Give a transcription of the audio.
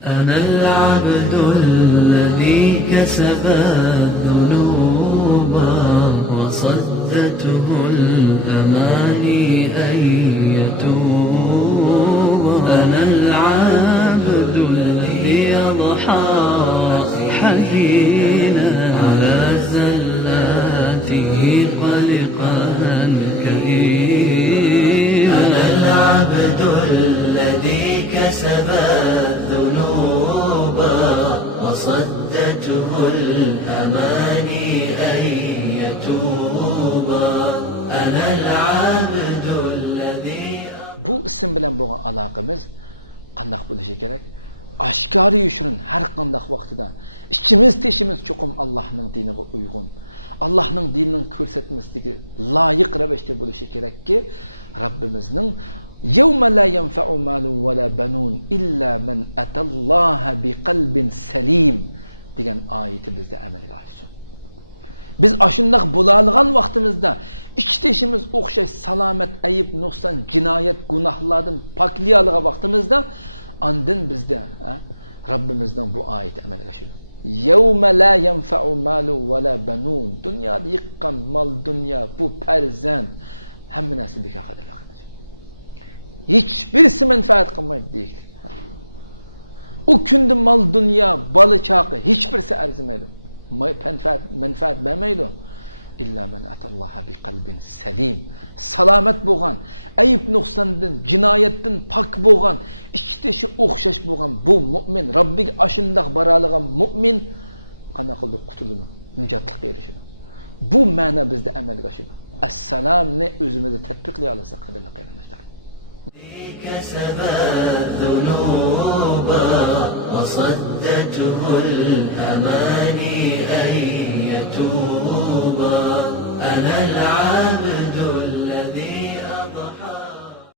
أنا العبد الذي كسب الذنوب وصدته الأماني أن يتوب. أنا العبد الذي أضحى حزينا على زلاته قلقا كئيبا. أنا العبد الذي كسب الذنوب وصدته الأماني أن يتوب. أنا العبد الذي Bu isim bilan bo'lgan aloqamiz qanday bo'lishi kerak? Oshkora yushirin har qanday vaqtida ichimiz teshimiz cho'qim Allohning diniga uyg'un, Allohning dinining ko'rsatmasiga loyiq ravishda bo'lishi kerakki, Rabbimizning yawma la yanfa'u malun va la banun illa man atalloha biqalbin salim degan oyati bizda amalga oshsin. Biz ashundaq bo'ladigan vaqtimizda ichteshimiz o'xshash salomat, ayib, nuqson, jinoyat, gunohlardan poklaydigan vaqtimizda andin bizda Rabbimizning bu oyati amalga oshadi. Yawma la yanfa'u malu va la banun. Dunyoda yiqqan mol dunyo, bu farzand hamma narsa bekor qiladi. Hiçbirisi manfaat qilmaydi deylik. O kunda mol dunyo, bola chaqi hiçbirisi arzimaydi. Manfaat bermaydi. İlla men atallaha bi qalbin salim. Salomat bo'lgan, ayib nuqsondan, jinoyatdan pok bo'lgan, ichtishi o'xshash bo'lgan bu mu'min, Robbiga ashundaq boradigan mu'min qanday qildi qutuladi, nijotlikka erishadi. Bu ma'no bizda amalga oshadi. Assalomni o'zimizda tatbiqlay olsak, qadrli qarindoshlar. كسب الذنوب وصدته الأماني أن يتوب. أنا العبد